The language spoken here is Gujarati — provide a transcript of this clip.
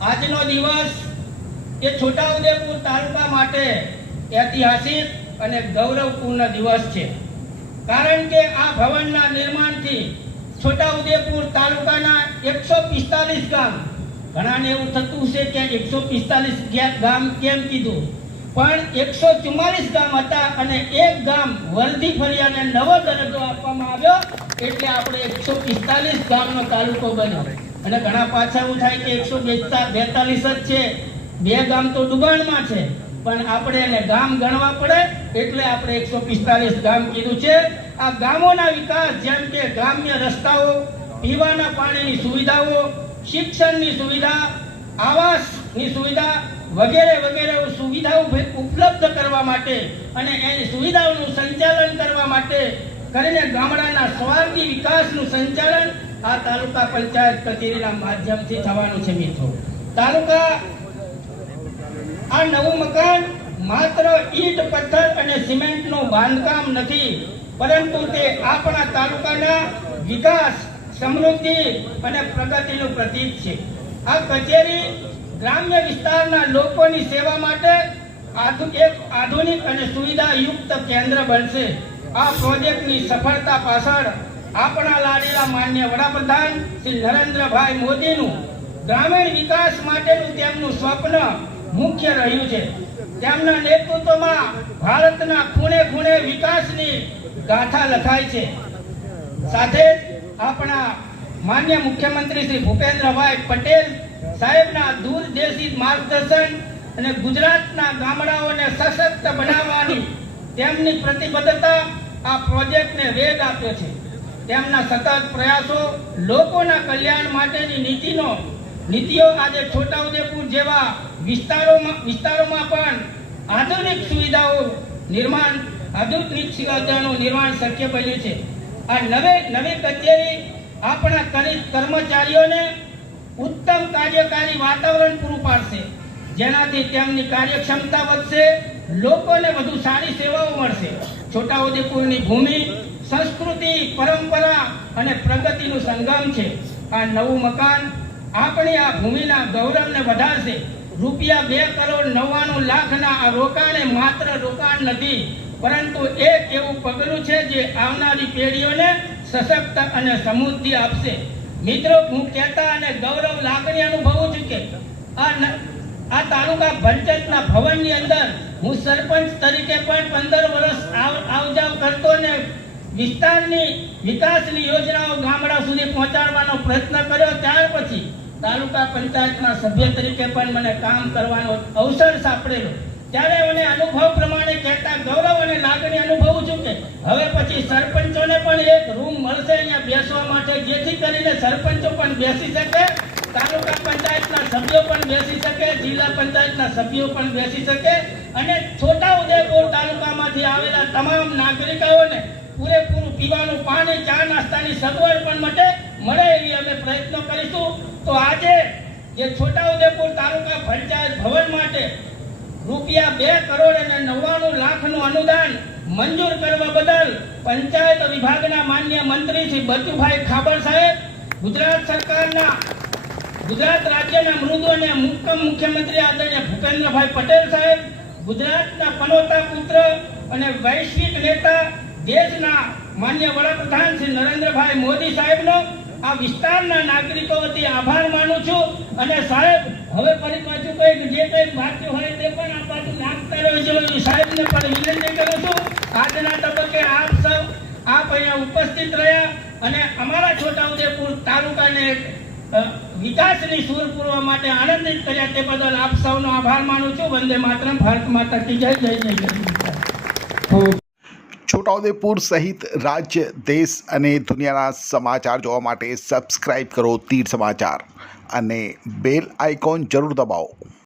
આજનો દિવસ એ છોટાઉદેપુર તાલુકા માટે ઐતિહાસિક અને ગૌરવપૂર્ણ દિવસ છે, કારણ કે આ ભવનના નિર્માણથી છોટાઉદેપુર તાલુકાના 145 ગામ, ઘણાને એવું થતું છે કે 145 ગામ કેમ કીધું, પણ 144 ગામ હતા અને એક ગામ વરધી ફળિયાને નવો દરજ્જો આપવામાં આવ્યો, એટલે આપણે 145 ગામનો તાલુકો બન્યો. અને ઘણા પાછા એવું થાય કે 142 જ છે, 2 ગામ તો ડુબાણમાં છે, પણ આપણે એને ગામ ગણવા પડે એટલે આપણે 145 ગામ કીધું છે. આ ગામોના વિકાસ, જેમ કે ગ્રામ્ય રસ્તાઓ, પીવાના પાણીની સુવિધાઓ, શિક્ષણની સુવિધા, આવાસની સુવિધા વગેરે વગેરે સુવિધાઓ ઉપલબ્ધ કરવા માટે અને એની સુવિધાઓનું સંચાલન કરવા માટે કરીને ગામડાના સ્વાર્થી વિકાસનું સંચાલન આ તાલુકા પંચાયત કચેરીના માધ્યમથી થવાનું છે. મિત્રો, તાલુકા આ નવું મકાન માત્ર ઈંટ, પથ્થર અને સિમેન્ટનું બાંધકામ નથી, પરંતુ તે આપણા તાલુકાના વિકાસ, સમૃદ્ધિ અને પ્રગતિનું પ્રતીક છે. આ કચેરી ગ્રામ્ય વિસ્તારના લોકોની સેવા માટે એક આધુનિક અને સુવિધાયુક્ત કેન્દ્ર બનશે. આ પ્રોજેક્ટની સફળતા પાછળ આપણા લાડીલા માન્ય વડાપ્રધાન શ્રી નરેન્દ્રભાઈ મોદીનું ગ્રામીણ વિકાસ માટેનું તેમનું સ્વપ્ન મુખ્ય રહ્યું છે. તેમના નેતૃત્વમાં ભારતના ખૂણે ખૂણે વિકાસની ગાથા લખાય છે. સાથે જ આપણા માન્ય મુખ્યમંત્રી શ્રી ભૂપેન્દ્રભાઈ પટેલ સાહેબના દૂરદેશી માર્ગદર્શન અને ગુજરાતના ગામડાઓને સશક્ત બનાવવાની તેમની પ્રતિબદ્ધતા આ પ્રોજેક્ટને વેગ આપ્યો છે. તેમના સતત પ્રયાસો લોકોના કલ્યાણ માટેની નીતિઓ આજે છોટાઉદેપુર જેવા વિસ્તારોમાં પણ આધુનિક સુવિધાઓનું નિર્માણ શક્ય બન્યું છે. આ નવી કચેરી આપણા કર્મચારીઓને ઉત્તમ કાર્યકારી વાતાવરણ પૂરું પાડશે, જેનાથી તેમની કાર્યક્ષમતા વધશે, લોકોને વધુ સારી સેવાઓ મળશે. છોટાઉદેપુરની ભૂમિ સંસ્કૃતિ, પરંપરા અને પ્રગતિનું સંગમ છે. આ નવું મકાન આપણી આ ભૂમિના ગૌરવને વધારશે. ₹2,99,00,000 આ રોકાણ એ માત્ર રોકાણ નથી, પરંતુ એક એવું પગલું છે જે આવનારી પેઢીઓને સશક્ત અને સમૃદ્ધિ આપશે. મિત્રો, હું કહેતા અને ગૌરવ લાગણી અનુભવું છું કે આ તાલુકા પંચાયતના ભવનની અંદર હું સરપંચ તરીકે પણ 15 વર્ષ આવજાવ કરતો ને વિસ્તારની વિકાસની યોજનાઓ ગામડા સુધી પહોંચાડવાનો પ્રયત્ન કર્યો. ત્યાર પછી તાલુકા પંચાયતના સભ્ય તરીકે પણ મને કામ કરવાનો અવસર સાંપડેલો. ત્યારે મને અનુભવ પ્રમાણે કહેતા ગૌરવ અને લાગણી અનુભવું છું કે હવે પછી સરપંચોને પણ એક રૂમ મળશે અહીંયા બેસવા માટે, જેથી કરીને સરપંચો પણ બેસી શકે, તાલુકા પંચાયતના સભ્યો પણ બેસી શકે, જિલ્લા પંચાયતના સભ્યો પણ બેસી શકે અને છોટાઉદેપુર તાલુકામાંથી આવેલા તમામ નાગરિકોને પૂરેપૂરું પીવાનું પાણી, ચા નાસ્તાની સગવડ પણ મળે એવી અમે પ્રયત્નો કરીશું. તો આજે જે છોટાઉદેપુર તાલુકા પંચાયત ભવન માટે ₹2,99,00,000 અનુદાન મંજૂર કરવા બદલ પંચાયત વિભાગના માન્ય મંત્રી શ્રી બચુભાઈ ખાબર સાહેબ, ગુજરાત રાજ્યના મૃદુ અને મુખ્યમંત્રી આદરણીય ભૂપેન્દ્રભાઈ પટેલ સાહેબ, ગુજરાતના પનોતા પુત્ર અને વૈશ્વિક નેતા, દેશના માન્ય વડાપ્રધાન શ્રી નરેન્દ્રભાઈ મોદી સાહેબનો આ વિસ્તારના નાગરિકો વતી આભાર માનું છું. અને સાહેબ, હવે ફરી પાછું જે કંઈ બાકી હોય તે પણ આ પાછું નાખતા રહ્યો છે. સાહેબને પણ વિનંતી કરું છું, આજના તબક્કે આપ અહીંયા ઉપસ્થિત રહ્યા અને અમારા છોટાઉદેપુર તાલુકાને વિકાસની સૂર પૂરવા માટે આનંદિત કર્યા તે બદલ આપ સૌનો આભાર માનું છું. વંદે માતરમ. ભારત માતા કી જય. જય જય જય. છોટાઉદેપુર સહિત રાજ્ય, દેશ અને દુનિયાના સમાચાર જોવા માટે સબસ્ક્રાઈબ કરો તીર સમાચાર અને બેલ આઇકોન જરૂર દબાવો.